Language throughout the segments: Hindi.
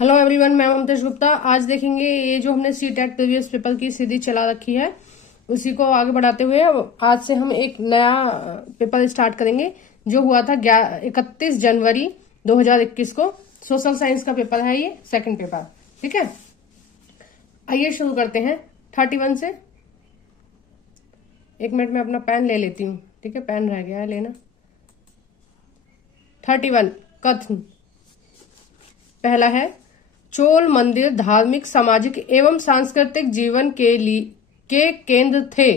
हेलो एवरीवन, मैं ममतेश गुप्ता। आज देखेंगे ये जो हमने सी टेट प्रीवियस पेपर की सीरीज चला रखी है उसी को आगे बढ़ाते हुए आज से हम एक नया पेपर स्टार्ट करेंगे जो हुआ था 31 जनवरी 2021 को। सोशल साइंस का पेपर है ये, सेकंड पेपर। ठीक है, आइए शुरू करते हैं 31 से। एक मिनट में अपना पेन ले लेती हूँ। ठीक है, पेन रह गया है लेना। 31 कथन पहला है, चोल मंदिर धार्मिक, सामाजिक एवं सांस्कृतिक जीवन के केंद्र थे।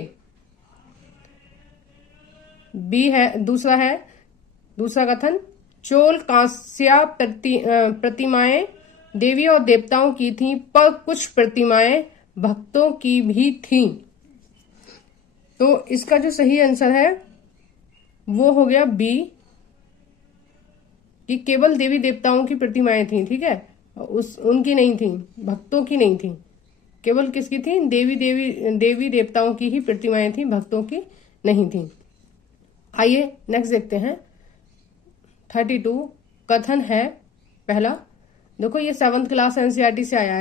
बी है दूसरा कथन, चोल कांस्या प्रतिमाएं देवी और देवताओं की थीं, पर कुछ प्रतिमाएं भक्तों की भी थीं। तो इसका जो सही आंसर है वो हो गया बी, कि केवल देवी देवताओं की प्रतिमाएं थीं। ठीक है, उनकी नहीं थी, भक्तों की नहीं थी। केवल किसकी थी? देवी देवताओं की ही प्रतिमाएं थी, भक्तों की नहीं थी। आइए नेक्स्ट देखते हैं 32 कथन है पहला। देखो ये 7th क्लास एनसीईआरटी से आया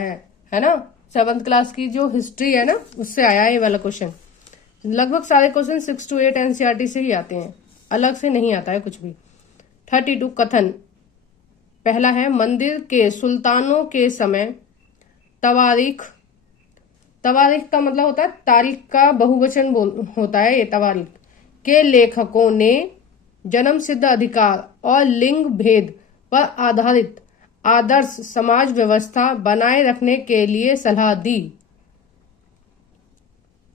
है ना। 7th क्लास की जो हिस्ट्री है ना उससे आया है ये वाला क्वेश्चन। लगभग सारे क्वेश्चन 6 to 8 एनसीईआरटी से ही आते हैं, अलग से नहीं आता है कुछ भी। 32 कथन पहला है, मंदिर के सुल्तानों के समय तवारीख का मतलब होता है तारीख का बहुवचन होता है ये तवारीख के लेखकों ने जन्म सिद्ध अधिकार और लिंग भेद पर आधारित आदर्श समाज व्यवस्था बनाए रखने के लिए सलाह दी।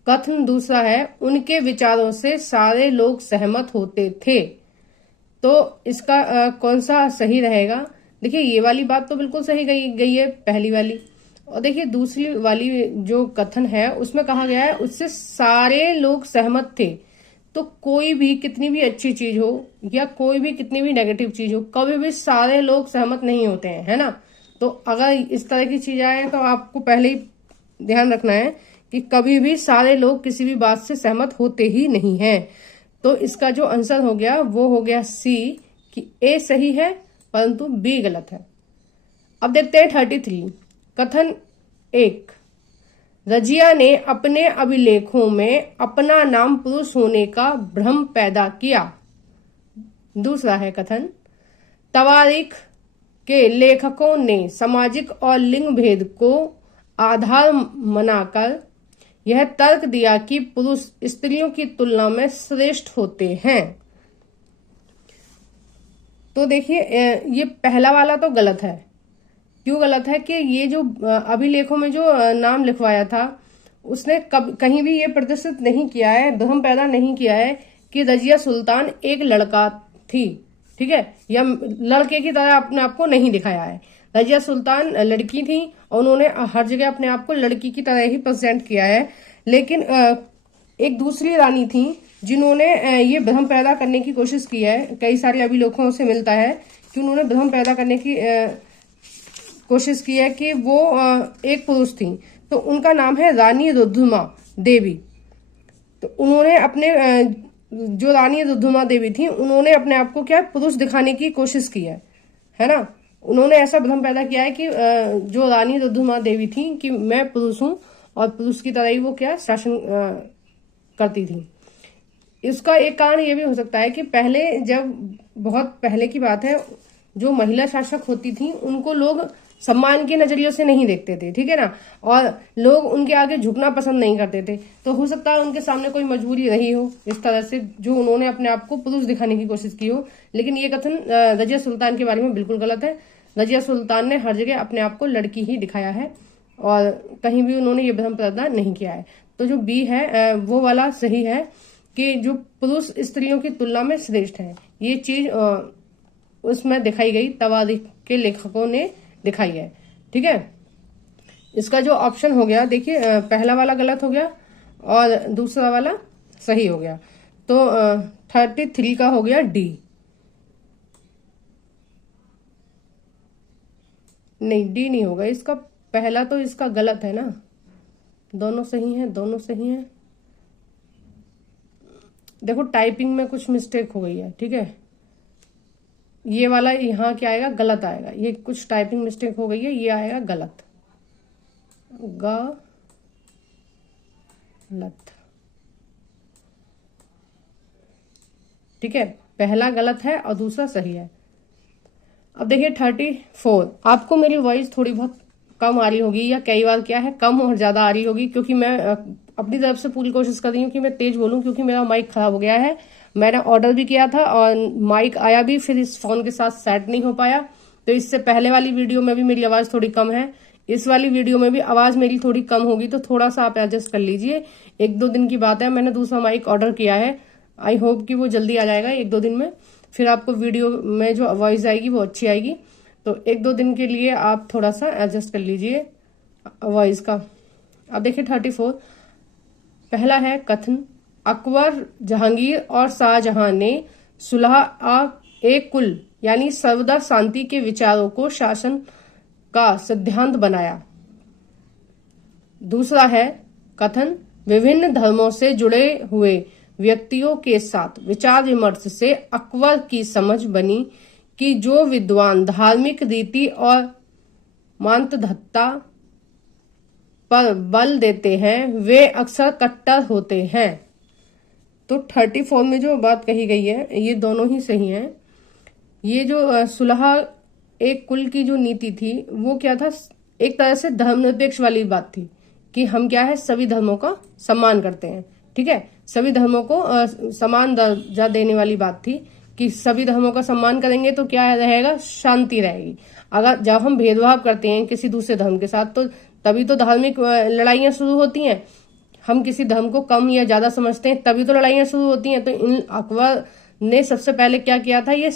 कथन दूसरा है, उनके विचारों से सारे लोग सहमत होते थे। तो इसका कौन सा सही रहेगा? देखिए ये वाली बात तो बिल्कुल सही गई है, पहली वाली। और देखिए दूसरी वाली जो कथन है उसमें कहा गया है उससे सारे लोग सहमत थे। तो कोई भी कितनी भी अच्छी चीज हो या कोई भी कितनी भी नेगेटिव चीज हो, कभी भी सारे लोग सहमत नहीं होते हैं, है ना। तो अगर इस तरह की चीज आए तो आपको पहले ही ध्यान रखना है कि कभी भी सारे लोग किसी भी बात से सहमत होते ही नहीं है। तो इसका जो आंसर हो गया वो हो गया सी, कि ए सही है परंतु बी गलत है। अब देखते हैं 33 कथन 1, रजिया ने अपने अभिलेखों में अपना नाम पुरुष होने का भ्रम पैदा किया। दूसरा है कथन, तवारीख के लेखकों ने सामाजिक और लिंग भेद को आधार बनाकर यह तर्क दिया कि पुरुष स्त्रियों की तुलना में श्रेष्ठ होते हैं। तो देखिए ये पहला वाला तो गलत है। क्यों गलत है? कि ये जो अभिलेखों में जो नाम लिखवाया था उसने कहीं भी ये प्रदर्शित नहीं किया है, भ्रम पैदा नहीं किया है कि रजिया सुल्तान एक लड़का थी। ठीक है, या लड़के की तरह अपने आप को नहीं दिखाया है। रजिया सुल्तान लड़की थी और उन्होंने हर जगह अपने आप को लड़की की तरह ही प्रेजेंट किया है। लेकिन एक दूसरी रानी थी जिन्होंने ये भ्रम पैदा करने की कोशिश की है। कई सारे अभिलेखों से मिलता है कि उन्होंने भ्रम पैदा करने की कोशिश की है कि वो एक पुरुष थी। तो उनका नाम है रानी रुद्रमा देवी। तो उन्होंने अपने जो रानी रुद्रमा देवी थी उन्होंने अपने आप को क्या पुरुष दिखाने की कोशिश की है ना। उन्होंने ऐसा भ्रम पैदा किया है कि जो रानी रुद्रमा देवी थी कि मैं पुरुष हूं और पुरुष की तरह ही वो क्या शासन करती थी। इसका एक कारण ये भी हो सकता है कि पहले, जब बहुत पहले की बात है, जो महिला शासक होती थी उनको लोग सम्मान के नजरिए से नहीं देखते थे। ठीक है ना, और लोग उनके आगे झुकना पसंद नहीं करते थे। तो हो सकता है उनके सामने कोई मजबूरी रही हो इस तरह से, जो उन्होंने अपने आप को पुरुष दिखाने की कोशिश की हो। लेकिन ये कथन रजिया सुल्तान के बारे में बिल्कुल गलत है। रजिया सुल्तान ने हर जगह अपने आप को लड़की ही दिखाया है और कहीं भी उन्होंने ये भ्रम पैदा नहीं किया है। तो जो बी है वो वाला सही है कि जो पुरुष स्त्रियों की तुलना में श्रेष्ठ है, ये चीज उसमें दिखाई गई, तवारीख के लेखकों ने दिखाई है। ठीक है, इसका जो ऑप्शन हो गया, देखिए पहला वाला गलत हो गया और दूसरा वाला सही हो गया। तो 33 का हो गया डी। नहीं, डी नहीं होगा इसका, पहला तो इसका गलत है ना। दोनों सही हैं, दोनों सही हैं। देखो टाइपिंग में कुछ मिस्टेक हो गई है। ठीक है, ये वाला यहाँ क्या आएगा, गलत आएगा। ये कुछ टाइपिंग मिस्टेक हो गई है, ये आएगा गलत, गलत। ठीक है, पहला गलत है और दूसरा सही है। अब देखिए 34। आपको मेरी वॉइस थोड़ी बहुत कम आ रही होगी, या कई बार क्या है कम और ज्यादा आ रही होगी, क्योंकि मैं अपनी तरफ से पूरी कोशिश कर रही हूँ कि मैं तेज बोलूं, क्योंकि मेरा माइक खराब हो गया है। मैंने ऑर्डर भी किया था और माइक आया भी, फिर इस फोन के साथ सेट नहीं हो पाया। तो इससे पहले वाली वीडियो में भी मेरी आवाज थोड़ी कम है, इस वाली वीडियो में भी आवाज मेरी थोड़ी कम होगी, तो थोड़ा सा आप एडजस्ट कर लीजिए। 1-2 दिन की बात है, मैंने दूसरा माइक ऑर्डर किया है, आई होप कि वो जल्दी आ जाएगा 1-2 दिन में। फिर आपको वीडियो में जो वॉइस आएगी वो अच्छी आएगी। तो 1-2 दिन के लिए आप थोड़ा सा एडजस्ट कर लीजिए वॉइस का। अब देखिए 34। पहला है कथन, अकबर, जहांगीर और शाहजहां ने सुलह ए कुल यानी सर्वदा शांति के विचारों को शासन का सिद्धांत बनाया। दूसरा है कथन, विभिन्न धर्मों से जुड़े हुए व्यक्तियों के साथ विचार विमर्श से अकबर की समझ बनी कि जो विद्वान धार्मिक रीति और मांतधत्ता पर बल देते हैं वे अक्सर कट्टर होते हैं। तो 34 में जो बात कही गई है ये दोनों ही सही हैं। ये जो सुलह एक कुल की जो नीति थी वो क्या था, एक तरह से धर्मनिरपेक्ष वाली बात थी कि हम क्या है सभी धर्मों का सम्मान करते हैं। ठीक है, सभी धर्मों को समान दर्जा देने वाली बात थी कि सभी धर्मों का सम्मान करेंगे तो क्या रहेगा, शांति रहेगी। अगर जब हम भेदभाव करते हैं किसी दूसरे धर्म के साथ तो तभी तो धार्मिक लड़ाइयां शुरू होती हैं। हम किसी धर्म को कम या ज्यादा समझते हैं तभी तो लड़ाइयां शुरू होती हैं। तो इन अकबर ने सबसे पहले क्या किया था, ये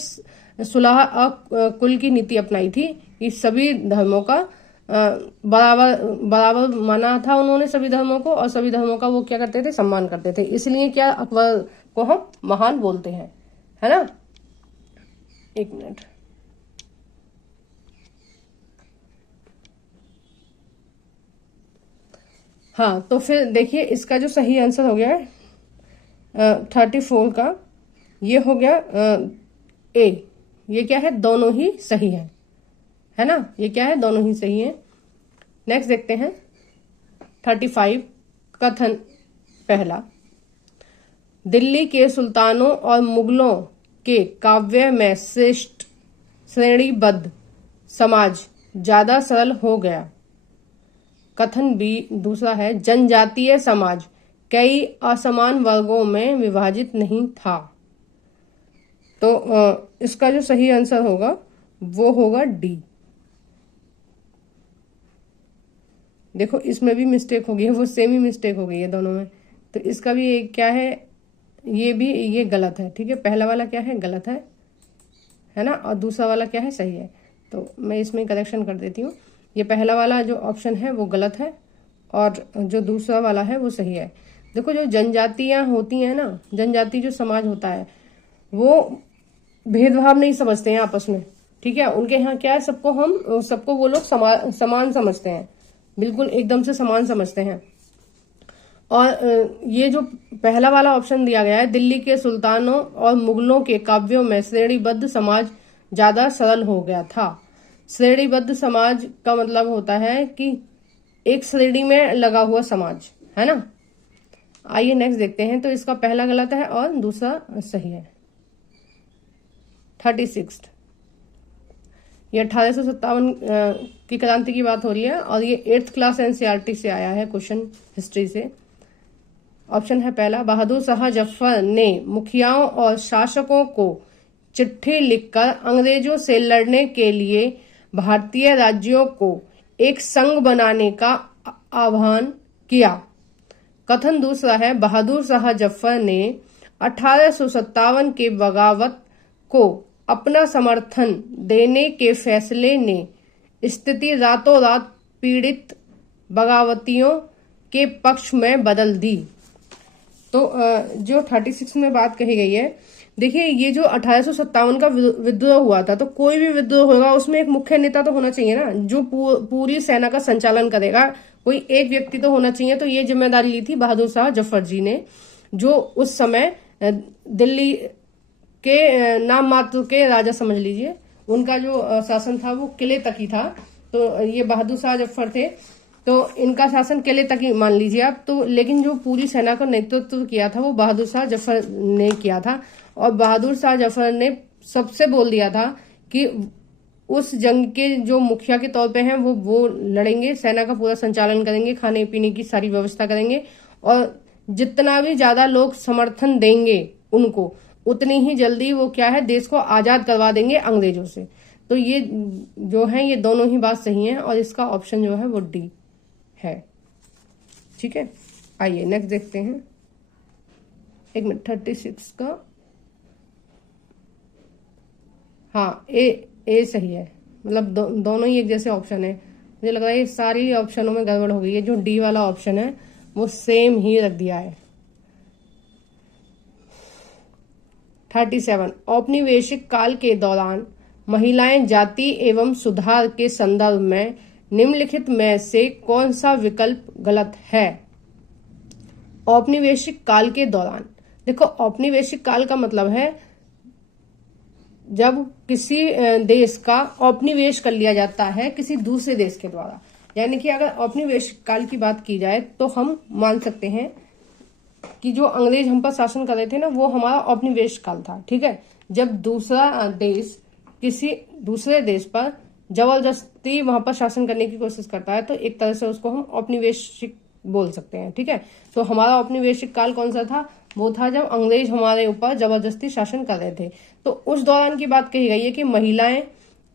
सुलह कुल की नीति अपनाई थी कि सभी धर्मों का बराबर बराबर माना था उन्होंने सभी धर्मों को, और सभी धर्मों का वो क्या करते थे, सम्मान करते थे। इसलिए क्या अकबर को हम महान बोलते हैं, है ना। 1 मिनट। हाँ, तो फिर देखिए इसका जो सही आंसर हो गया है 34 का, ये हो गया ए। ये क्या है, दोनों ही सही है ना। ये क्या है, दोनों ही सही है। नेक्स्ट देखते हैं 35। कथन पहला, दिल्ली के सुल्तानों और मुगलों के काव्य में श्रेष्ठ श्रेणीबद्ध समाज ज्यादा सरल हो गया। कथन बी दूसरा है, जनजातीय समाज कई असमान वर्गों में विभाजित नहीं था। तो इसका जो सही आंसर होगा वो होगा डी। देखो इसमें भी मिस्टेक हो गई है, वो सेम ही मिस्टेक हो गई है दोनों में। तो इसका भी एक क्या है, ये गलत है। ठीक है, पहला वाला क्या है, गलत है ना, और दूसरा वाला क्या है, सही है। तो मैं इसमें करेक्शन कर देती हूँ। ये पहला वाला जो ऑप्शन है वो गलत है और जो दूसरा वाला है वो सही है। देखो जो जनजातियां होती हैं ना, जनजाति जो समाज होता है वो भेदभाव नहीं समझते हैं आपस में। ठीक है, उनके यहाँ क्या है, सबको वो लोग समान समझते हैं, बिल्कुल एकदम से समान समझते हैं। और ये जो पहला वाला ऑप्शन दिया गया है, दिल्ली के सुल्तानों और मुगलों के काव्यों में श्रेणीबद्ध समाज ज्यादा सरल हो गया था। श्रेणीबद्ध समाज का मतलब होता है कि एक श्रेणी में लगा हुआ समाज, है ना। आइए नेक्स्ट देखते हैं। तो इसका पहला गलत है और दूसरा सही है। 36। ये 1857 की क्रांति की बात हो रही है और ये 8th क्लास एनसीईआरटी से आया है क्वेश्चन, हिस्ट्री से। ऑप्शन है पहला, बहादुर शाह जफर ने मुखियाओं और शासकों को चिट्ठी लिखकर अंग्रेजों से लड़ने के लिए भारतीय राज्यों को एक संघ बनाने का आह्वान किया। कथन दूसरा है, बहादुर शाह जफर ने 1857 के बगावत को अपना समर्थन देने के फैसले ने स्थिति रातों रात पीड़ित बगावतियों के पक्ष में बदल दी। तो जो 36 में बात कही गई है, देखिए ये जो 1857 का विद्रोह हुआ था, तो कोई भी विद्रोह होगा उसमें एक मुख्य नेता तो होना चाहिए ना, जो पूरी सेना का संचालन करेगा। कोई एक व्यक्ति तो होना चाहिए। तो ये जिम्मेदारी ली थी बहादुर शाह जफर जी ने, जो उस समय दिल्ली के नाम मात्र के राजा समझ लीजिए। उनका जो शासन था वो किले तक ही था। तो ये बहादुर शाह जफर थे, तो इनका शासन किले तक ही मान लीजिए आप। तो लेकिन जो पूरी सेना का नेतृत्व किया था वो बहादुर शाह जफर ने किया था। और बहादुर शाह जफर ने सबसे बोल दिया था कि उस जंग के जो मुखिया के तौर पे हैं वो लड़ेंगे, सेना का पूरा संचालन करेंगे, खाने पीने की सारी व्यवस्था करेंगे, और जितना भी ज्यादा लोग समर्थन देंगे उनको, उतनी ही जल्दी वो क्या है, देश को आजाद करवा देंगे अंग्रेजों से। तो ये जो है ये दोनों ही बात सही है, और इसका ऑप्शन जो है वो डी है। ठीक है, आइए नेक्स्ट देखते हैं। 1 मिनट, 36 का, हाँ ए सही है। मतलब दोनों ही एक जैसे ऑप्शन है। मुझे लग रहा है ये सारी ऑप्शनों में गड़बड़ हो गई है। जो डी वाला ऑप्शन है वो सेम ही रख दिया है। 37, औपनिवेशिक काल के दौरान महिलाएं जाति एवं सुधार के संदर्भ में निम्नलिखित में से कौन सा विकल्प गलत है? औपनिवेशिक काल के दौरान, देखो औपनिवेशिक काल का मतलब है जब किसी देश का औपनिवेश कर लिया जाता है किसी दूसरे देश के द्वारा। यानी कि अगर औपनिवेशिक काल की बात की जाए तो हम मान सकते हैं कि जो अंग्रेज हम पर शासन कर रहे थे ना, वो हमारा औपनिवेश काल था। ठीक है, जब दूसरा देश किसी दूसरे देश पर जबरदस्ती वहां पर शासन करने की कोशिश करता है तो एक तरह से उसको हम औपनिवेशिक बोल सकते हैं। ठीक है, तो हमारा औपनिवेशिक काल कौन सा था? वो था जब अंग्रेज हमारे ऊपर जबरदस्ती शासन कर रहे थे। तो उस दौरान की बात कही गई है कि महिलाएं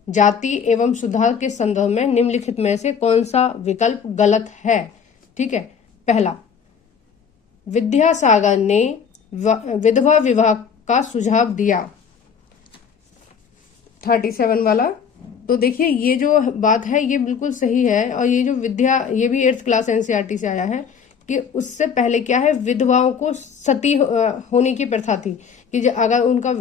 जाति एवं सुधार के संदर्भ में निम्नलिखित में से कौन सा विकल्प गलत है? ठीक है, पहला, विद्यासागर ने विधवा विवाह का सुझाव दिया। 37 वाला, तो देखिए ये जो बात है ये बिल्कुल सही है। और ये जो ये भी 8th क्लास एनसीईआरटी से आया है कि उससे पहले क्या है, विधवाओं को सती होने की प्रथा थी कि अगर उनका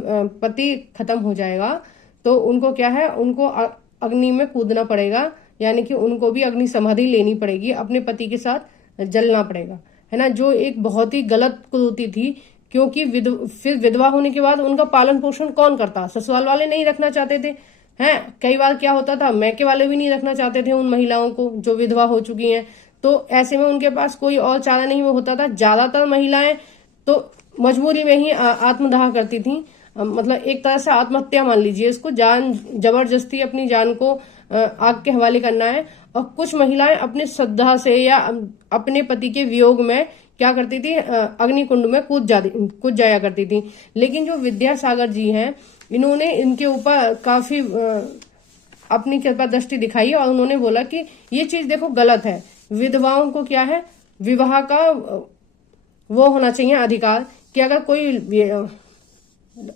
पति खत्म हो जाएगा तो उनको क्या है, उनको अग्नि में कूदना पड़ेगा, यानी कि उनको भी अग्नि समाधि लेनी पड़ेगी, अपने पति के साथ जलना पड़ेगा, है ना, जो एक बहुत ही गलत कुरीति थी। क्योंकि फिर विधवा होने के बाद उनका पालन पोषण कौन करता? ससुराल वाले नहीं रखना चाहते थे, हैं। कई बार क्या होता था, मैके वाले भी नहीं रखना चाहते थे उन महिलाओं को जो विधवा हो चुकी हैं। तो ऐसे में उनके पास कोई और चारा नहीं वो होता था। ज्यादातर महिलाएं तो मजबूरी में ही आत्मदाह करती थी, मतलब एक तरह से आत्महत्या मान लीजिए इसको, जान जबरदस्ती अपनी जान को आग के हवाले करना है। और कुछ महिलाएं अपनी श्रद्धा से या अपने पति के वियोग में क्या करती थी, अग्निकुंड में कूद जाया करती थी। लेकिन जो विद्यासागर जी हैं, इन्होंने इनके ऊपर काफी अपनी कृपा दृष्टि दिखाई और उन्होंने बोला कि ये चीज देखो गलत है। विधवाओं को क्या है, विवाह का वो होना चाहिए अधिकार कि अगर कोई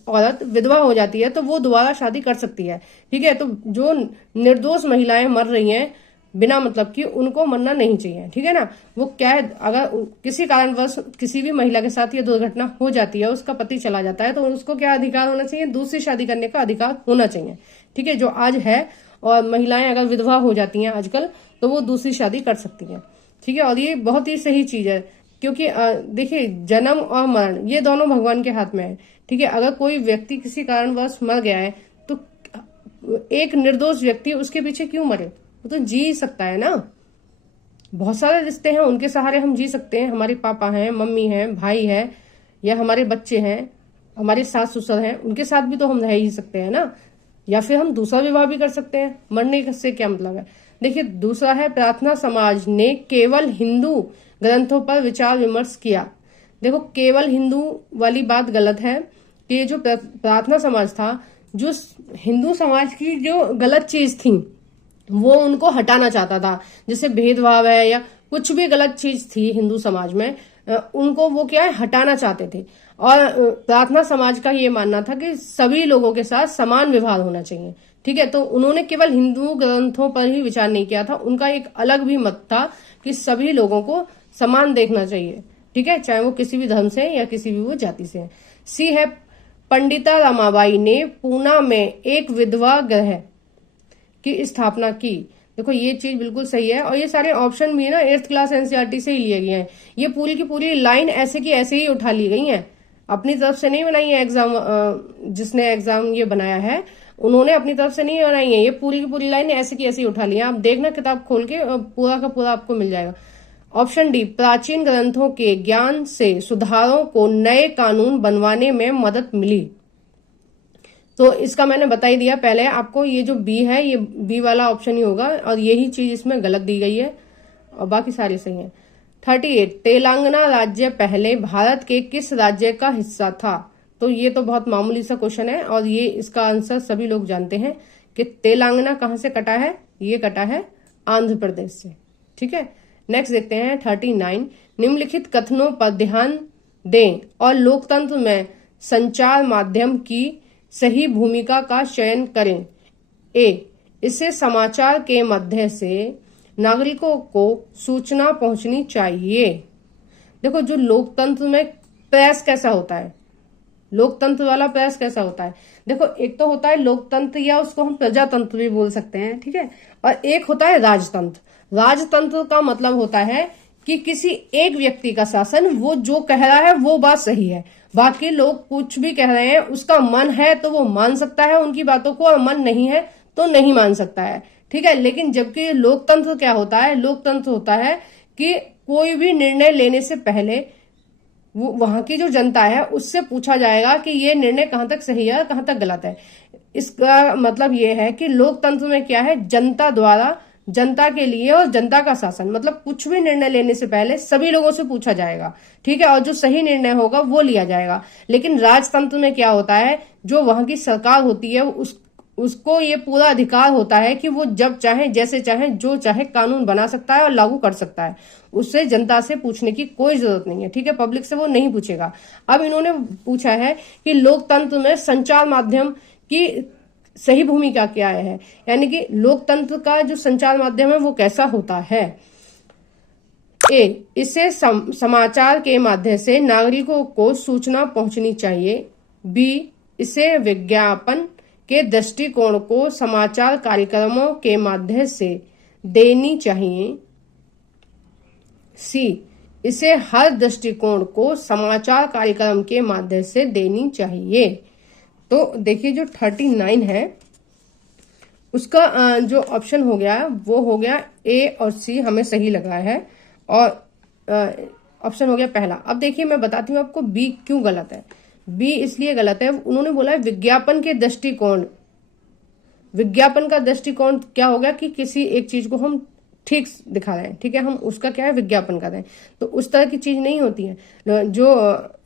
औरत विधवा हो जाती है तो वो दोबारा शादी कर सकती है। ठीक है, तो जो निर्दोष महिलाएं मर रही हैं बिना मतलब कि, उनको मरना नहीं चाहिए। ठीक है ना, वो क्या है, अगर किसी कारणवश किसी भी महिला के साथ ये दुर्घटना हो जाती है, उसका पति चला जाता है, तो उसको क्या अधिकार होना चाहिए, दूसरी शादी करने का अधिकार होना चाहिए। ठीक है, जो आज है। और महिलाएं अगर विधवा हो जाती हैं आजकल तो वो दूसरी शादी कर सकती हैं। ठीक है, और ये बहुत ही सही चीज है क्योंकि देखिए जन्म और मरण ये दोनों भगवान के हाथ में है। ठीक है, अगर कोई व्यक्ति किसी कारणवश मर गया है तो एक निर्दोष व्यक्ति उसके पीछे क्यों मरे, वो तो जी सकता है ना। बहुत सारे रिश्ते हैं उनके सहारे हम जी सकते हैं, हमारे पापा हैं, मम्मी हैं, भाई है, या हमारे बच्चे हैं, हमारे सास ससुर हैं, उनके साथ भी तो हम रह ही सकते हैं ना। या फिर हम दूसरा विवाह भी कर सकते हैं, मरने से क्या मतलब है। देखिए दूसरा है, प्रार्थना समाज ने केवल हिंदू ग्रंथों पर विचार विमर्श किया। देखो केवल हिंदू वाली बात गलत है कि ये जो प्रार्थना समाज था, जो हिंदू समाज की जो गलत चीज थी वो उनको हटाना चाहता था, जैसे भेदभाव है या कुछ भी गलत चीज थी हिंदू समाज में, उनको वो क्या है हटाना चाहते थे। और प्रार्थना समाज का ये मानना था कि सभी लोगों के साथ समान व्यवहार होना चाहिए। ठीक है, तो उन्होंने केवल हिंदू ग्रंथों पर ही विचार नहीं किया था, उनका एक अलग भी मत था कि सभी लोगों को समान देखना चाहिए। ठीक है, चाहे वो किसी भी धर्म से या किसी भी वो जाति से है। सी है, पंडिता रमाबाई ने पूना में एक विधवा गृह की स्थापना की। देखो ये चीज बिल्कुल सही है, और ये सारे ऑप्शन भी ना 8th क्लास एनसीईआरटी से ही लिए गए हैं। ये पूरी की पूरी लाइन ऐसे की ऐसे ही उठा ली गई है, अपनी तरफ से नहीं बनाई है एग्जाम, जिसने एग्जाम ये बनाया है उन्होंने अपनी तरफ से नहीं बनाई है, ये पूरी की पूरी लाइन ऐसे की ऐसी उठा ली है। आप देखना किताब खोल के, पूरा का पूरा आपको मिल जाएगा। ऑप्शन डी, प्राचीन ग्रंथों के ज्ञान से सुधारों को नए कानून बनवाने में मदद मिली। तो इसका मैंने बता ही दिया पहले आपको, ये जो बी है ये बी वाला ऑप्शन ही होगा और यही चीज इसमें गलत दी गई है और बाकी सारी सही है। 38, तेलंगाना राज्य पहले भारत के किस राज्य का हिस्सा था? तो ये तो बहुत मामूली सा क्वेश्चन है और ये इसका आंसर सभी लोग जानते हैं कि तेलंगाना कहां से कटा है, ये कटा है आंध्र प्रदेश से। ठीक है, नेक्स्ट देखते हैं 39, निम्नलिखित कथनों पर ध्यान दें और लोकतंत्र में संचार माध्यम की सही भूमिका का चयन करें। ए, इससे समाचार के माध्यम से नागरिकों को सूचना पहुंचनी चाहिए। देखो, जो लोकतंत्र में प्रेस कैसा होता है, लोकतंत्र वाला प्रेस कैसा होता है, देखो एक तो होता है लोकतंत्र या उसको हम प्रजातंत्र भी बोल सकते हैं, ठीक है, और एक होता है राजतंत्र। राजतंत्र का मतलब होता है कि किसी एक व्यक्ति का शासन, वो जो कह रहा है वो बात सही है, बाकी लोग कुछ भी कह रहे हैं, उसका मन है तो वो मान सकता है उनकी बातों को और मन नहीं है तो नहीं मान सकता है। ठीक है, लेकिन जबकि लोकतंत्र क्या होता है, लोकतंत्र होता है कि कोई भी निर्णय लेने से पहले वो वहां की जो जनता है उससे पूछा जाएगा कि ये निर्णय कहां तक सही है और कहां तक गलत है। इसका मतलब ये है कि लोकतंत्र में क्या है, जनता द्वारा, जनता के लिए और जनता का शासन, मतलब कुछ भी निर्णय लेने से पहले सभी लोगों से पूछा जाएगा, ठीक है, और जो सही निर्णय होगा वो लिया जाएगा। लेकिन राजतंत्र में क्या होता है, जो वहां की सरकार होती है उसको ये पूरा अधिकार होता है कि वो जब चाहे, जैसे चाहे, जो चाहे कानून बना सकता है और लागू कर सकता है, उससे जनता से पूछने की कोई जरूरत नहीं है। ठीक है, पब्लिक से वो नहीं पूछेगा। अब इन्होंने पूछा है कि लोकतंत्र में संचार माध्यम की सही भूमिका क्या है, यानी कि लोकतंत्र का जो संचार माध्यम है वो कैसा होता है। ए, इससे समाचार के माध्यम से नागरिकों को सूचना पहुंचनी चाहिए। बी, इसे विज्ञापन के दृष्टिकोण को समाचार कार्यक्रमों के माध्यम से देनी चाहिए। सी, इसे हर दृष्टिकोण को समाचार कार्यक्रम के माध्यम से देनी चाहिए। तो देखिए जो 39 है उसका जो ऑप्शन हो गया वो हो गया ए और सी, हमें सही लगा है, और ऑप्शन हो गया पहला। अब देखिए मैं बताती हूँ आपको बी क्यों गलत है। बी इसलिए गलत है, उन्होंने बोला है विज्ञापन के दृष्टिकोण। विज्ञापन का दृष्टिकोण क्या होगा कि किसी एक चीज को हम ठीक दिखा रहे हैं, ठीक है, हम उसका क्या है विज्ञापन कर रहे हैं, तो उस तरह की चीज नहीं होती है। जो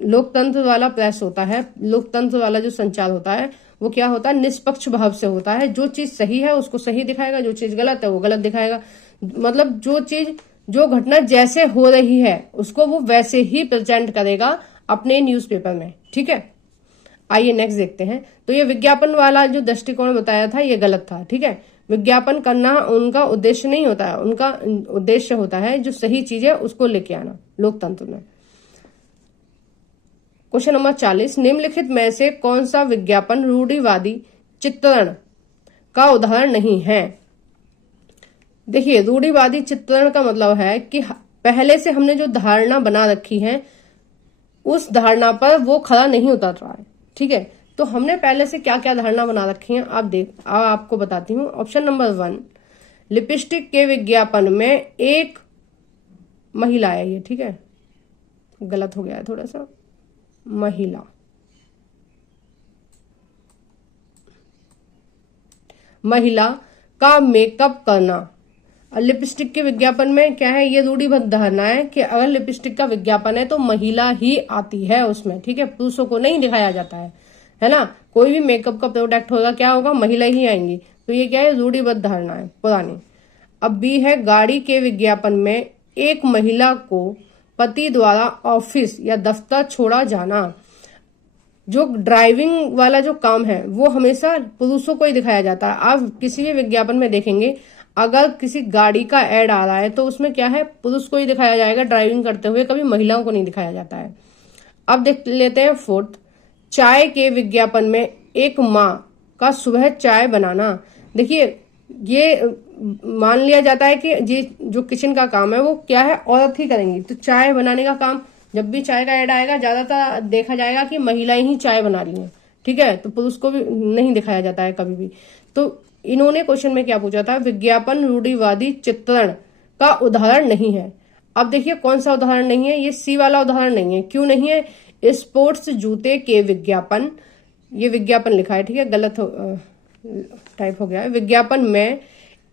लोकतंत्र वाला प्रेस होता है, लोकतंत्र वाला जो संचार होता है वो क्या होता है, निष्पक्ष भाव से होता है। जो चीज सही है उसको सही दिखाएगा, जो चीज गलत है वो गलत दिखाएगा। मतलब जो चीज, जो घटना जैसे हो रही है उसको वो वैसे ही प्रेजेंट करेगा अपने न्यूज़पेपर में। ठीक है, आइए नेक्स्ट देखते हैं। तो ये विज्ञापन वाला जो दृष्टिकोण बताया था ये गलत था। ठीक है, विज्ञापन करना उनका उद्देश्य नहीं होता है, उनका उद्देश्य होता है जो सही चीज है उसको लेके आना लोकतंत्र में। क्वेश्चन नंबर 40, निम्नलिखित में से कौन सा विज्ञापन रूढ़िवादी चित्रण का उदाहरण नहीं है? देखिए, रूढ़िवादी चित्रण का मतलब है कि पहले से हमने जो धारणा बना रखी है उस धारणा पर वो खरा नहीं उतर रहा है। ठीक है, तो हमने पहले से क्या क्या धारणा बना रखी है आपको बताती हूँ। ऑप्शन नंबर 1, लिपस्टिक के विज्ञापन में एक महिला है, ये ठीक है, गलत हो गया है थोड़ा सा, महिला का मेकअप करना। और लिपस्टिक के विज्ञापन में क्या है, ये रूढ़िबद्ध धारणा है कि अगर लिपस्टिक का विज्ञापन है तो महिला ही आती है उसमें। ठीक है, पुरुषों को नहीं दिखाया जाता है ना। कोई भी मेकअप का प्रोडक्ट होगा क्या होगा, महिला ही आएंगी। तो ये क्या है, रूढ़िबद्ध धारणा है पुरानी। अब बी है, गाड़ी के विज्ञापन में एक महिला को पति द्वारा ऑफिस या दफ्तर छोड़ा जाना। जो ड्राइविंग वाला जो काम है वो हमेशा पुरुषों को ही दिखाया जाता है। आप किसी भी विज्ञापन में देखेंगे, अगर किसी गाड़ी का एड आ रहा है तो उसमें क्या है, पुरुष को ही दिखाया जाएगा ड्राइविंग करते हुए, कभी महिलाओं को नहीं दिखाया जाता है। अब देख लेते हैं 4th, चाय के विज्ञापन में एक माँ का सुबह चाय बनाना। देखिए, ये मान लिया जाता है कि ये जो किचन का काम है वो क्या है, औरत ही करेंगी, तो चाय बनाने का काम जब भी चाय का ऐड आएगा ज्यादातर देखा जाएगा कि महिलाएं ही चाय बना रही हैं, ठीक है, तो पुरुष को भी नहीं दिखाया जाता है कभी भी। तो इन्होंने क्वेश्चन में क्या पूछा था, विज्ञापन रूढ़िवादी चित्रण का उदाहरण नहीं है। अब देखिए कौन सा उदाहरण नहीं है, ये सी वाला उदाहरण नहीं है। क्यों नहीं है? स्पोर्ट्स जूते के विज्ञापन, ये विज्ञापन लिखा है, ठीक है, गलत टाइप हो गया है। विज्ञापन में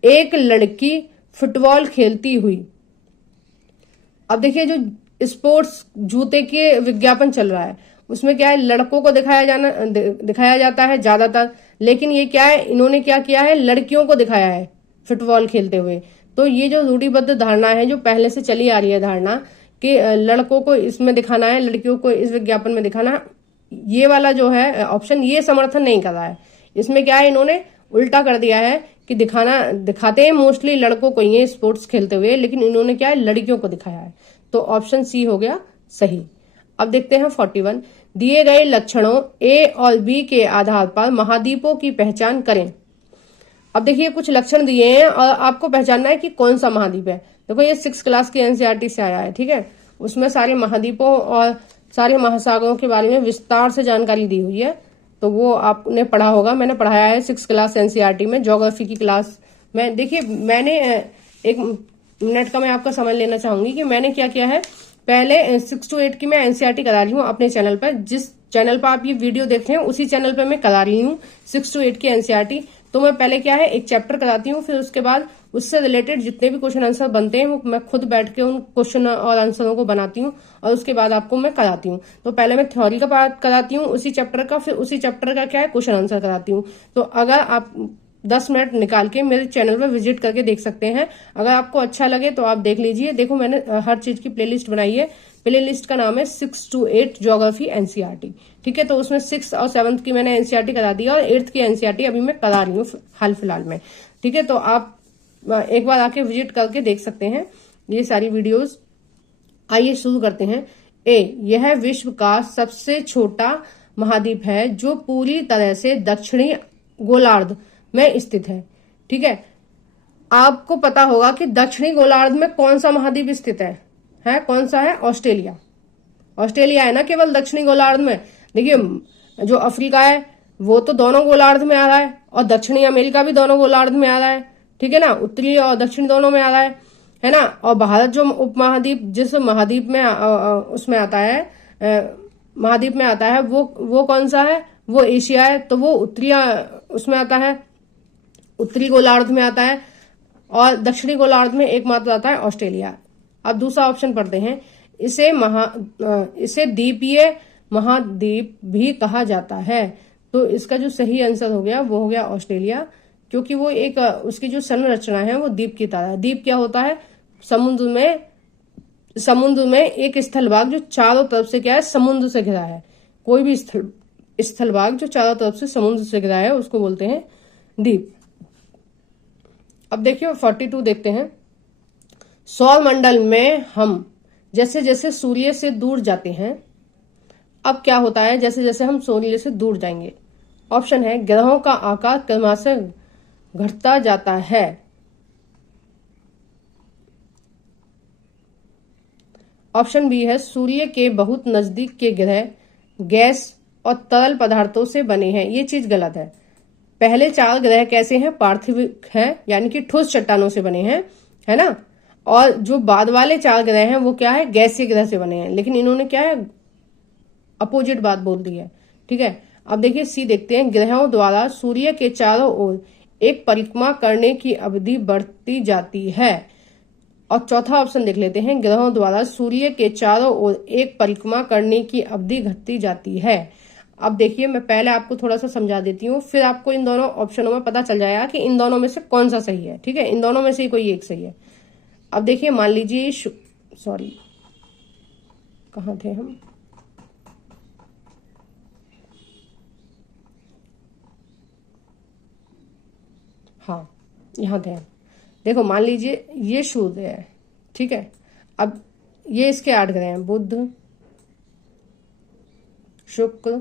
एक लड़की फुटबॉल खेलती हुई। अब देखिए जो स्पोर्ट्स जूते के विज्ञापन चल रहा है उसमें क्या है, लड़कों को दिखाया जाता है ज्यादातर, लेकिन ये क्या है, इन्होंने क्या किया है, लड़कियों को दिखाया है फुटबॉल खेलते हुए। तो ये जो रूढ़िबद्ध धारणा है, जो पहले से चली आ रही है धारणा कि लड़कों को इसमें दिखाना है, लड़कियों को इस विज्ञापन में दिखाना है, ये वाला जो है ऑप्शन ये समर्थन नहीं कर रहा है। इसमें क्या है, इन्होंने उल्टा कर दिया है कि दिखाते हैं मोस्टली लड़कों को ये स्पोर्ट्स खेलते हुए, लेकिन इन्होंने क्या है, लड़कियों को दिखाया है। तो ऑप्शन सी हो गया सही। अब देखते हैं 41, दिए गए लक्षणों ए और बी के आधार पर महाद्वीपों की पहचान करें। अब देखिए कुछ लक्षण दिए हैं और आपको पहचानना है कि कौन सा महाद्वीप है। देखो ये 6 क्लास की एनसीईआरटी से आया है, ठीक है, उसमें सारे महाद्वीपों और सारे महासागरों के बारे में विस्तार से जानकारी दी हुई है। तो वो आपने पढ़ा होगा, मैंने पढ़ाया है 6 क्लास एनसीईआरटी में, ज्योग्राफी की क्लास में। देखिए मैंने एक मिनट का मैं आपका समझ लेना चाहूंगी कि मैंने क्या किया है। पहले 6 to 8 की मैं एनसीईआरटी करा रही हूँ अपने चैनल पर, जिस चैनल पर आप ये वीडियो देख रहे हैं उसी चैनल पर मैं करा रही हूँ 6 to 8 की एनसीईआरटी। तो मैं पहले क्या है, एक चैप्टर कराती हूँ, फिर उसके बाद उससे रिलेटेड जितने भी क्वेश्चन आंसर बनते हैं वो मैं खुद बैठ के उन क्वेश्चन और आंसरों को बनाती हूँ और उसके बाद आपको मैं कराती हूँ। तो पहले मैं थ्योरी का पार्ट कराती हूँ उसी चैप्टर का, फिर उसी चैप्टर का क्या है क्वेश्चन आंसर कराती हूँ। तो अगर आप 10 मिनट निकाल के मेरे चैनल पर विजिट करके देख सकते हैं। अगर आपको अच्छा लगे तो आप देख लीजिए। देखो मैंने हर चीज की प्लेलिस्ट बनाई है। प्लेलिस्ट का नाम है 6 to 8 ज्योग्राफी एनसीईआरटी, ठीक है। तो उसमें 6th और 7th की मैंने एनसीईआरटी करा दी और 8th की एनसीईआरटी अभी मैं करा रही हूँ हाल फिलहाल में, ठीक है। तो आप एक बार आके विजिट करके देख सकते हैं ये सारी वीडियोस। आइए शुरू करते हैं। ए, यह विश्व का सबसे छोटा महाद्वीप है जो पूरी तरह से दक्षिणी गोलार्ध में स्थित है, ठीक है। आपको पता होगा कि दक्षिणी गोलार्ध में कौन सा महाद्वीप स्थित है कौन सा है? ऑस्ट्रेलिया। ऑस्ट्रेलिया है ना केवल दक्षिणी गोलार्ध में। देखिए जो अफ्रीका है वो तो दोनों गोलार्ध में आ रहा है और दक्षिणी अमेरिका भी दोनों गोलार्ध में आ रहा है, ठीक है ना, उत्तरी और दक्षिणी दोनों में आ रहा है ना। और भारत जो उपमहाद्वीप जिस महाद्वीप में उसमें आता है महाद्वीप में आता है वो कौन सा है? वो एशिया है। तो वो उत्तरी उसमें आता है, उत्तरी गोलार्ध में आता है और दक्षिणी गोलार्ध में एकमात्र आता है ऑस्ट्रेलिया। अब दूसरा ऑप्शन पढ़ते हैं। इसे द्वीपीय महाद्वीप भी कहा जाता है। तो इसका जो सही आंसर हो गया वो हो गया ऑस्ट्रेलिया, क्योंकि वो एक उसकी जो संरचना है वो द्वीप की तरह है। द्वीप क्या होता है? समुद्र में एक स्थल भाग जो चारों तरफ से क्या है, समुद्र से घिरा है। कोई भी स्थल भाग जो चारों तरफ से समुद्र से घिरा है उसको बोलते हैं द्वीप। अब देखिए 42 देखते हैं। सौर मंडल में हम जैसे जैसे सूर्य से दूर जाते हैं, अब क्या होता है जैसे जैसे हम सूर्य से दूर जाएंगे? ऑप्शन है ग्रहों का आकार क्रमशः घटता जाता है। ऑप्शन बी है सूर्य के बहुत नजदीक के ग्रह गैस और तरल पदार्थों से बने हैं। ये चीज गलत है। पहले 4 ग्रह कैसे हैं? पार्थिव है, यानी कि ठोस चट्टानों से बने हैं, है ना। और जो बाद वाले 4 ग्रह हैं वो क्या है? गैसीय ग्रह से बने हैं। लेकिन इन्होंने क्या है, अपोजिट बात बोल दी है, ठीक है। अब देखिए सी देखते हैं। ग्रहों द्वारा सूर्य के चारों ओर एक परिक्रमा करने की अवधि बढ़ती जाती है। और चौथा ऑप्शन देख लेते हैं। ग्रहों द्वारा सूर्य के चारों ओर एक परिक्रमा करने की अवधि घटती जाती है। अब देखिए मैं पहले आपको थोड़ा सा समझा देती हूँ, फिर आपको इन दोनों ऑप्शनों में पता चल जाएगा कि इन दोनों में से कौन सा सही है, ठीक है। इन दोनों में से ही कोई एक सही है। अब देखिए मान लीजिए सॉरी कहाँ थे हम? हाँ यहाँ थे। देखो मान लीजिए ये सूर्य है, ठीक है। अब ये इसके 8 ग्रह हैं, बुध, शुक्र,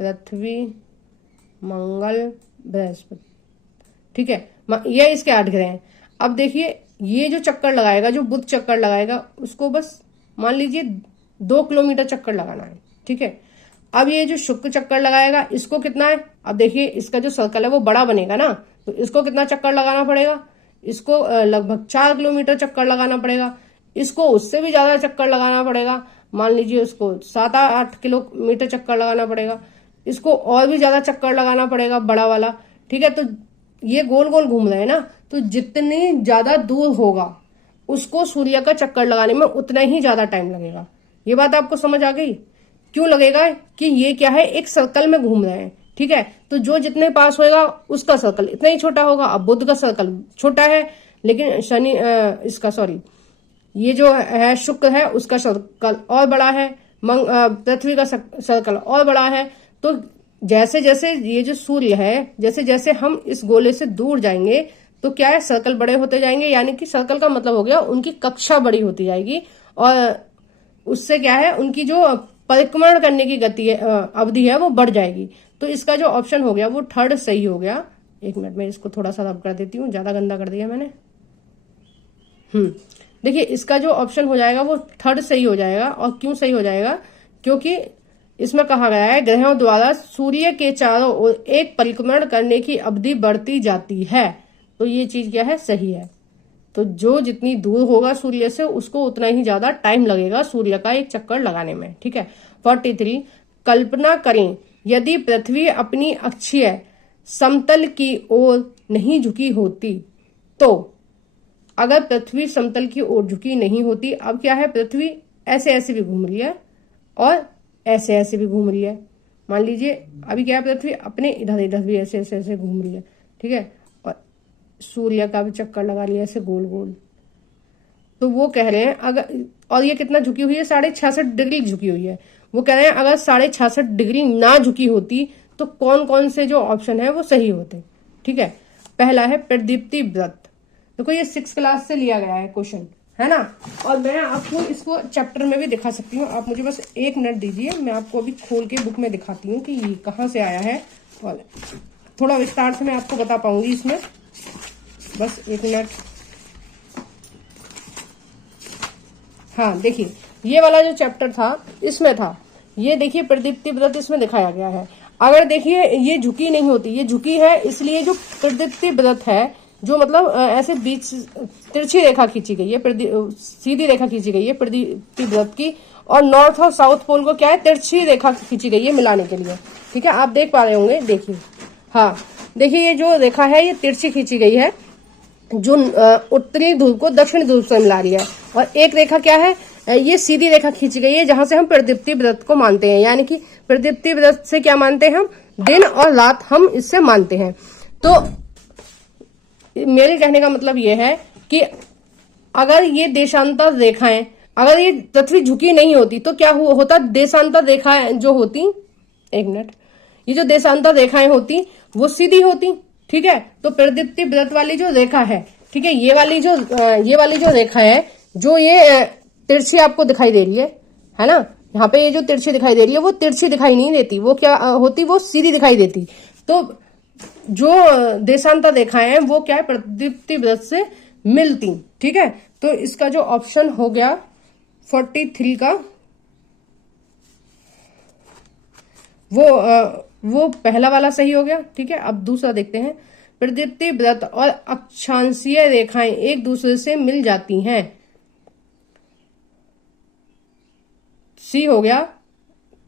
पृथ्वी, मंगल, बृहस्पति, ठीक है। ये इसके 8 ग्रह हैं। अब देखिए ये जो चक्कर लगाएगा, जो बुध चक्कर लगाएगा, उसको बस मान लीजिए 2 किलोमीटर चक्कर लगाना है। ठीक है, अब ये जो शुक्र चक्कर लगाएगा इसको कितना है, अब देखिए इसका जो सर्कल है वो बड़ा बनेगा ना, तो इसको कितना चक्कर लगाना पड़ेगा, इसको लगभग 4 किलोमीटर चक्कर लगाना पड़ेगा, इसको उससे भी ज्यादा चक्कर लगाना पड़ेगा, मान लीजिए उसको 7-8 किलोमीटर चक्कर लगाना पड़ेगा, इसको और भी ज्यादा चक्कर लगाना पड़ेगा बड़ा वाला। ठीक है, तो ये गोल गोल घूम रहे हैं ना, तो जितनी ज्यादा दूर होगा उसको सूर्य का चक्कर लगाने में उतना ही ज्यादा टाइम लगेगा। ये बात आपको समझ आ गई? क्यों लगेगा कि ये क्या है, एक सर्कल में घूम रहे हैं। ठीक है, तो जो जितने पास होएगा उसका सर्कल इतना ही छोटा होगा। अब बुध का सर्कल छोटा है, लेकिन शनि इसका सॉरी ये जो है शुक्र है उसका सर्कल और बड़ा है, पृथ्वी का सर्कल और बड़ा है। तो जैसे जैसे ये जो सूर्य है, जैसे जैसे हम इस गोले से दूर जाएंगे तो क्या है, सर्कल बड़े होते जाएंगे, यानी कि सर्कल का मतलब हो गया उनकी कक्षा बड़ी होती जाएगी, और उससे क्या है, उनकी जो परिक्रमण करने की गति अवधि है वो बढ़ जाएगी। तो इसका जो ऑप्शन हो गया वो थर्ड सही हो गया। एक मिनट में इसको थोड़ा सा रब कर देती हूँ, ज्यादा गंदा कर दिया मैंने। देखिए इसका जो ऑप्शन हो जाएगा वो थर्ड सही हो जाएगा। और क्यों सही हो जाएगा, क्योंकि इसमें कहा गया है ग्रहों द्वारा सूर्य के चारों ओर एक परिक्रमण करने की अवधि बढ़ती जाती है। तो ये चीज क्या है, सही है। तो जो जितनी दूर होगा सूर्य से उसको उतना ही ज्यादा टाइम लगेगा सूर्य का एक चक्कर लगाने में। ठीक है, 43 कल्पना करें यदि पृथ्वी अपनी अक्षीय समतल की ओर नहीं झुकी होती तो, अगर पृथ्वी समतल की ओर झुकी नहीं होती, अब क्या है, पृथ्वी ऐसे ऐसे भी घूम रही है और ऐसे ऐसे भी घूम रही है। मान लीजिए अभी क्या है, पृथ्वी अपने इधर इधर भी ऐसे ऐसे ऐसे घूम रही है। ठीक है, और सूर्य का भी चक्कर लगा लिया ऐसे गोल गोल। तो वो कह रहे हैं अगर, और ये कितना झुकी हुई है, 66.5 डिग्री झुकी हुई है। वो कह रहे हैं अगर 66.5 डिग्री ना झुकी होती तो कौन कौन से जो ऑप्शन है वो सही होते। ठीक है, पहला है प्रदीप्ति व्रत। देखो ये 6th क्लास से लिया गया है क्वेश्चन, है ना, और मैं आपको इसको चैप्टर में भी दिखा सकती हूँ। आप मुझे बस 1 मिनट दीजिए, मैं आपको अभी खोल के बुक में दिखाती हूँ कि ये कहाँ से आया है, और थोड़ा विस्तार से मैं आपको बता पाऊंगी इसमें। बस 1 मिनट। हाँ देखिए, ये वाला जो चैप्टर था इसमें था, ये देखिए प्रदीप्ति व्रत इसमें दिखाया गया है। अगर देखिए ये झुकी नहीं होती, ये झुकी है, इसलिए जो प्रदीप्ति व्रत है, जो मतलब ऐसे बीच तिरछी रेखा खींची गई है, सीधी रेखा खींची गई है प्रदीप्ति व्रत की, और नॉर्थ और साउथ पोल को क्या है, तिरछी रेखा खींची गई है मिलाने के लिए। ठीक है, आप देख पा रहे होंगे, देखिए, हाँ देखिए ये जो रेखा है ये तिरछी खींची गई है, जो उत्तरी ध्रुव को दक्षिणी ध्रुव से मिला रही है। और एक रेखा क्या है, ये सीधी रेखा खींची गई है जहां से हम प्रदीप्ति व्रत को मानते हैं, यानी कि प्रदीप्ति व्रत से क्या मानते हैं हम, दिन और रात हम इससे मानते हैं। तो मेरे कहने का मतलब ये है कि अगर ये देशांतर रेखाएं, अगर ये पृथ्वी झुकी नहीं होती तो क्या होता, देशांतर रेखाएं जो होती, 1 मिनट, ये जो देशांतर रेखाएं होती वो सीधी होती। ठीक है, तो प्रदीप्ति व्रत वाली जो रेखा है, ठीक है, ये वाली जो रेखा है, जो ये तिरछी आपको दिखाई दे रही है ना, यहाँ पे ये जो तिरछी दिखाई दे रही है वो तिरछी दिखाई नहीं देती, वो क्या होती, वो सीधी दिखाई देती। तो जो देशांतर रेखाएं हैं वो क्या है, प्रदीप्ति व्रत से मिलती। ठीक है, तो इसका जो ऑप्शन हो गया 43 का, वो पहला वाला सही हो गया। ठीक है, अब दूसरा देखते हैं। प्रदीप्ति व्रत और अक्षांशीय रेखाएं एक दूसरे से मिल जाती हैं। सी हो गया,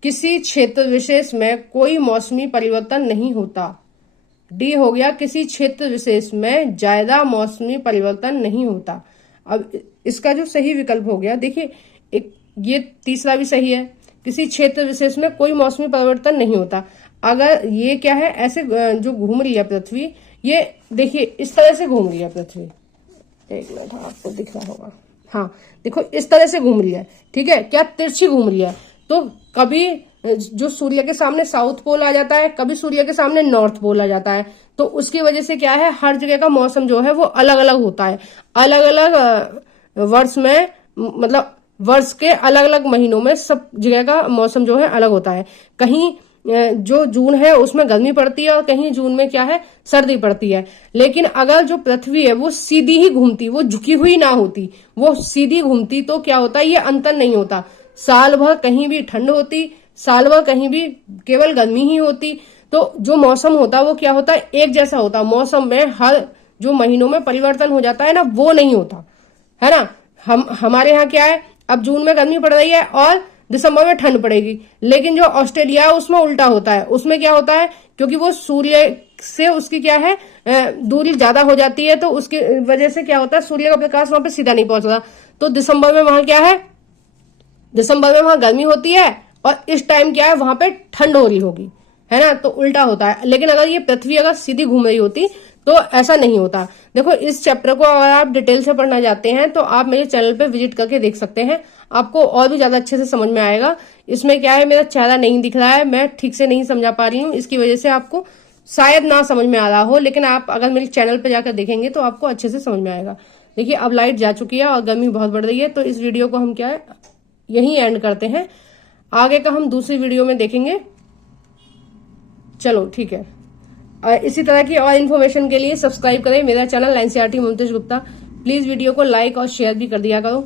किसी क्षेत्र विशेष में कोई मौसमी परिवर्तन नहीं होता। डी हो गया, किसी क्षेत्र विशेष में ज्यादा मौसमी परिवर्तन नहीं होता। अब इसका जो सही विकल्प हो गया, देखिए एक ये तीसरा भी सही है, किसी क्षेत्र विशेष में कोई मौसमी परिवर्तन नहीं होता। अगर ये क्या है, ऐसे जो घूम रही है पृथ्वी, ये देखिए इस तरह से घूम रही है पृथ्वी, 1 मिनट आपको दिख रहा होगा, हाँ देखो इस तरह से घूम रही है। ठीक है, क्या तिरछी घूम रही है, तो कभी जो सूर्य के सामने साउथ पोल आ जाता है, कभी सूर्य के सामने नॉर्थ पोल आ जाता है, तो उसकी वजह से क्या है, हर जगह का मौसम जो है वो अलग अलग होता है। अलग अलग वर्ष में, मतलब वर्ष के अलग अलग महीनों में सब जगह का मौसम जो है अलग होता है। कहीं जो जून है उसमें गर्मी पड़ती है और कहीं जून में क्या है, सर्दी पड़ती है। लेकिन अगर जो पृथ्वी है वो सीधी ही घूमती, वो झुकी हुई ना होती, वो सीधी घूमती, तो क्या होता है, ये अंतर नहीं होता। साल भर कहीं भी ठंड होती, साल भर कहीं भी केवल गर्मी ही होती। तो जो मौसम होता है वो क्या होता है, एक जैसा होता है। मौसम में हर जो महीनों में परिवर्तन हो जाता है ना, वो नहीं होता है ना। हमारे यहाँ क्या है, अब जून में गर्मी पड़ रही है और दिसंबर में ठंड पड़ेगी। लेकिन जो ऑस्ट्रेलिया है उसमें उल्टा होता है। उसमें क्या होता है, क्योंकि वो सूर्य से उसकी क्या है दूरी ज्यादा हो जाती है, तो उसकी वजह से क्या होता है, सूर्य का प्रकाश वहां पे सीधा नहीं पहुंचता। तो दिसंबर में वहां क्या है, दिसंबर में वहां गर्मी होती है और इस टाइम क्या है वहां पे ठंड हो रही होगी, है ना। तो उल्टा होता है। लेकिन अगर ये पृथ्वी अगर सीधी घूम रही होती तो ऐसा नहीं होता। देखो, इस चैप्टर को अगर आप डिटेल से पढ़ना चाहते हैं तो आप मेरे चैनल पे विजिट करके देख सकते हैं, आपको और भी ज्यादा अच्छे से समझ में आएगा। इसमें क्या है, मेरा चेहरा नहीं दिख रहा है, मैं ठीक से नहीं समझा पा रही हूँ, इसकी वजह से आपको शायद ना समझ में आ रहा हो। लेकिन आप अगर मेरे चैनल पे जाकर देखेंगे तो आपको अच्छे से समझ में आएगा। देखिए, अब लाइट जा चुकी है और गर्मी बहुत बढ़ रही है, तो इस वीडियो को हम क्या है यहीं एंड करते हैं। आगे का हम दूसरी वीडियो में देखेंगे। चलो ठीक है। इसी तरह की और इन्फॉर्मेशन के लिए सब्सक्राइब करें मेरा channel NCERT Mumtaz Gupta. Please video को लाइक और शेयर भी कर दिया करो,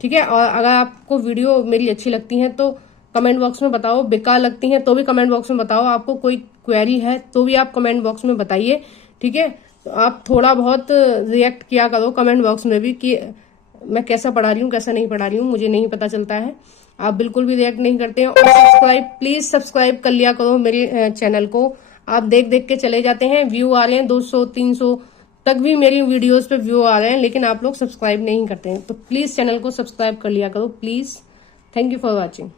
ठीक है। और अगर आपको वीडियो मेरी अच्छी लगती है तो कमेंट बॉक्स में बताओ, बेकार लगती है तो भी कमेंट बॉक्स में बताओ, आपको कोई क्वेरी है तो भी आप कमेंट बॉक्स में बताइए, ठीक है। तो आप थोड़ा बहुत रिएक्ट किया करो कमेंट बॉक्स में भी कि मैं कैसा पढ़ा रही हूँ कैसा नहीं पढ़ा रही हूँ, मुझे नहीं पता चलता है। आप बिल्कुल भी रिएक्ट नहीं करते हैं। और प्लीज सब्सक्राइब कर लिया करो मेरे चैनल को। आप देख देख के चले जाते हैं, व्यू आ रहे हैं 200-300 तक भी मेरी वीडियोस पे व्यू आ रहे हैं, लेकिन आप लोग सब्सक्राइब नहीं करते हैं। तो प्लीज चैनल को सब्सक्राइब कर लिया करो please. Thank you for watching.